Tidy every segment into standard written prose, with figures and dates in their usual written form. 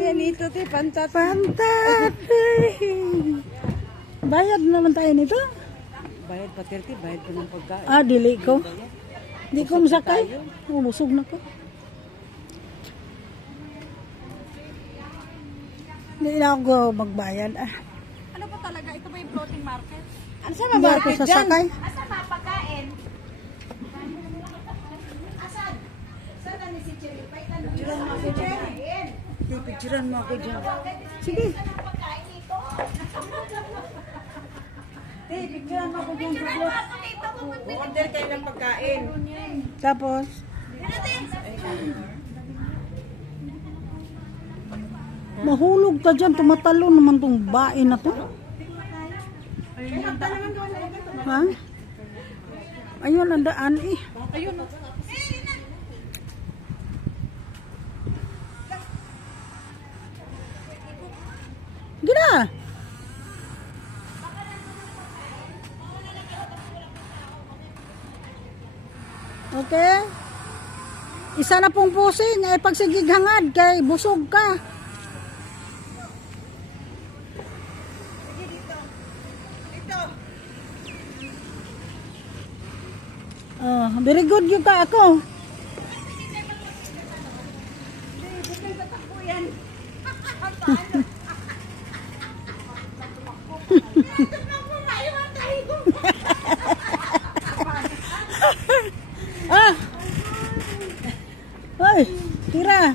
Yan ito, pantat. Pantat. Bayad naman tayo nito. Bayad pa 30, bayad ko ng pagkain. Ah, dili ko. Di ko masakay. Busog na ko. Hindi na ako magbayad. Ano ba talaga? Ito ba yung floating market? Ano sa Hindi ako market dyan? sasakay. Asa ba pagkain? Asan? Saan na ni si Cherry? Paitan mo si Cherry. Pipicturan mo ako dyan. Sige. Pagkain dito. Pipicturan mo ako dyan. Order kayo ng pagkain. Tapos, mahulog ka dyan. Tumatalo naman tong bae na to. Ha? Ayun, ang daan eh. Ayun. Gina. Okay. Isa na pong pusin. Eh, pag sigig hangad, kay busog ka. Oh, very good yung ka ako. Ah. Hoy, tira.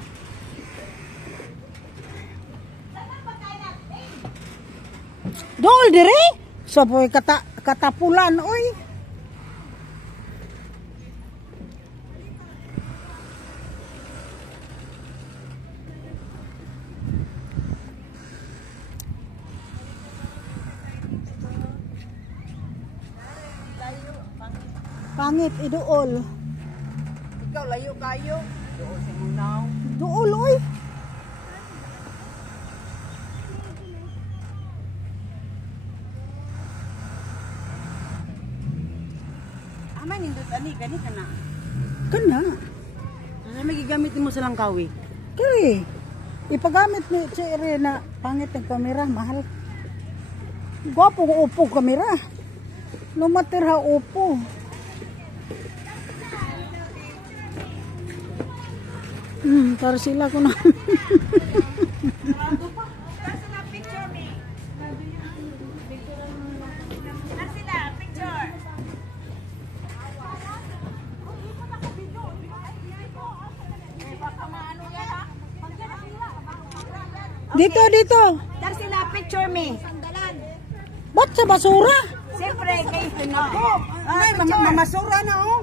Dol dire? So boy katapulan oy. Pangit iduol. Ikaw, layo kayo. Doon sa munaw. Duol oy. Amay nindot ani, gani ka na. Kana. Ano may gigamit mo sa Langkawi? Kaya ipagamit ni Cherry na pangit ng kamera, mahal. Gwapo ko upo kamera. No matter how upo. Para sila ko na. Picture me. Sila, picture. Dito, dito. Dar sila, picture me. Ba't sa basura? Siyempre, kayo pinako. Ay, mamasura na oh.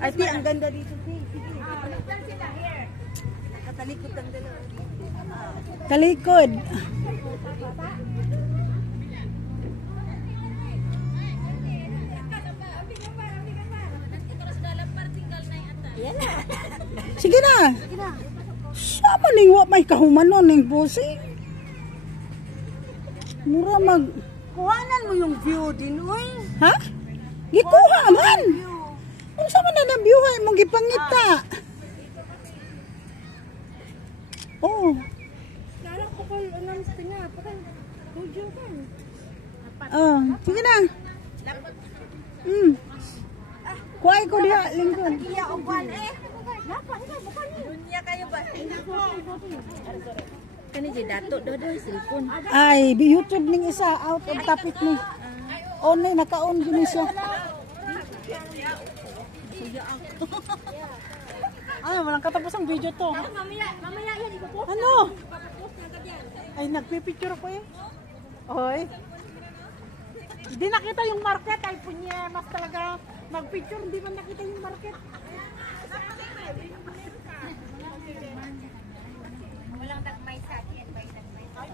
Ay, ti, ang ganda dito, ti. Sige. Nakatalikod ang dalawa. Talikod. Sige na. Sama ning wa may kahumanon ning pusi. Mura mag Kuhanan mo yung view din, uy. ha? Gikuha man. Unsa man na nabiuhay mong gipangita? Oh. Kala ko ko alam sa pinya, patay. Tujo ka. Oh, sige na. Kuhay ko diha lingkod. Iya og kwan eh. Napa ikaw bukan ni. Dunya kayo ba? Kani di dato do cellphone. Ay, YouTube ning isa out of topic ni. On na naka-on gini siya. Ah, walang katapos ang video to. Mamaya yan ipopost. Ano? Ipopost na kadiyan. Ay, nagpipicture ko eh. Oy. Hindi nakita yung market. Ay, punye. Mas talaga nagpicture. Hindi man nakita yung market. Walang dagmay sa akin, bay dagmay sa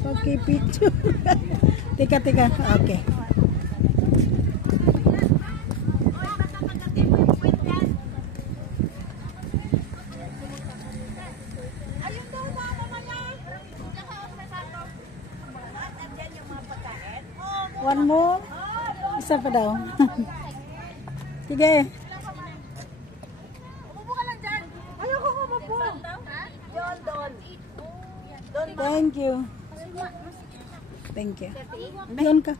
Pagkipicture. Tika. Okay. One more. Isa pa daw. Sige. Umupo ka lang dyan. Ayoko ko umupo. Don. Thank you. Thank you. Doon ka.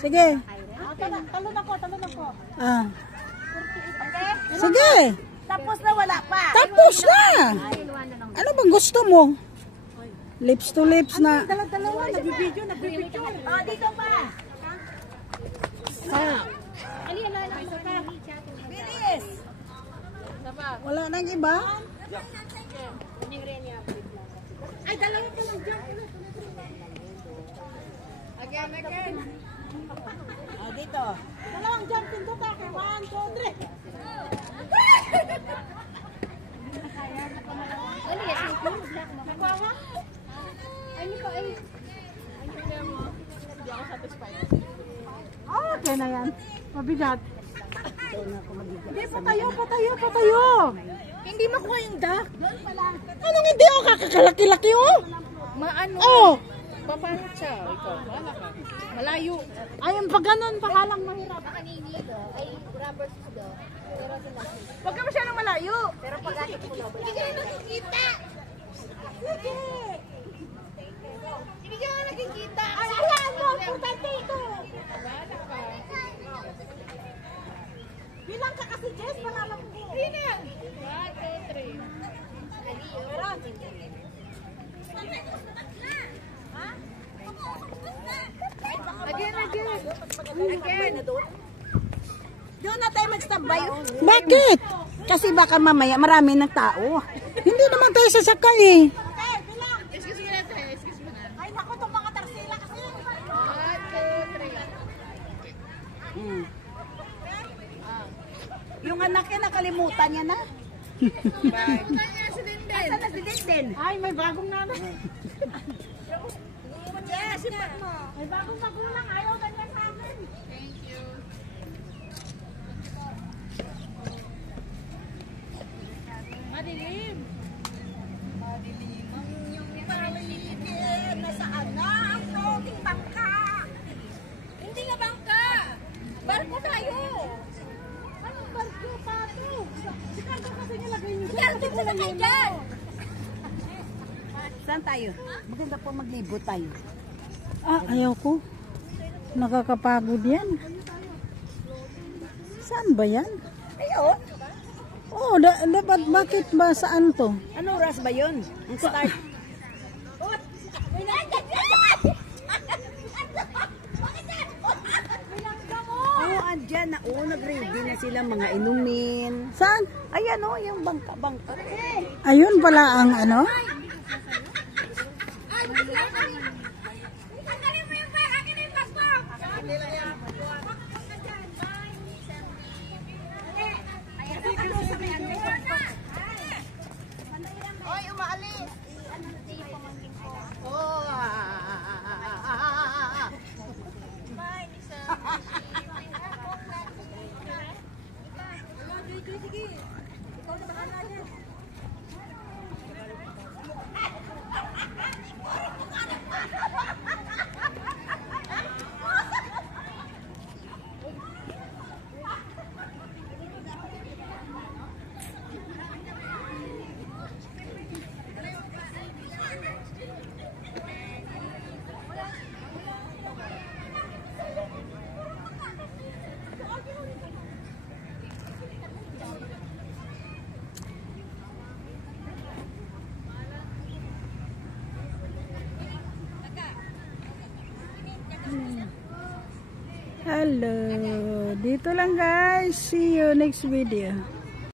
Sige. Talon ako. Ah. Okay? Sige. Tapos na wala pa. Tapos na. Ano bang gusto mo? Lips to lips na. Dalawa, nagbibideo. Oh, dito pa. Bilis. Wala nang iba? Ay, dalawa pa lang dyan. Again. Oh, dito. Dalawang jumping to take. 1, 2, 3. Okay na yan. Mabigat. Hindi, patayo. Hindi makuha yung duck. Anong hindi ako kakakalaki-laki oh? Maano? Oh! Papangit siya. Ikaw, wala ka. Malayo. Ay, ang pag ganun, pakalang mahirap. Huwag ka masyadong malayo. Pero pag hindi ka na nakikita. Sige. Hindi ka na nakikita. Ay, alam mo, importante ito. Bilang ka kasi, Jess, pangalan ko. Hindi na yan. 1, 2, 3. Again. Doon na tayo mag-standby. Bakit? Kasi baka mamaya marami ng tao. Hindi naman tayo sasakay eh. Excuse me natin. Excuse me na. Ay, naku, itong mga tarsila kasi. 1, 2, 3. Yung anak niya, nakalimutan niya na. Asan na si Dindin? Ay, may bagong nanay. Yes, mo. May bagong magulang. Ayaw na niya sa akin. Thank you. Madilim. Yung paligid, nasaan na ang floating bangka? Hindi nga bangka. Barko tayo. Anong barko pa ito? Si Cardo kasi nilagay niyo Yan, dito na kayo dyan. Saan tayo? Maganda po maglibot tayo. Ah, ayaw ko. Nakakapagod yan. Saan ba yan? Ayun. Oh, bakit ba saan to? Ano oras ba yun? Ang start. Oo, andyan na. Oo, nag-ready na sila mga inumin. Saan? Ayan o, yung bangka-bangka. Ayun pala ang ano? Hoy, umaalis. Oh, Hello. Dito lang guys. See you next video.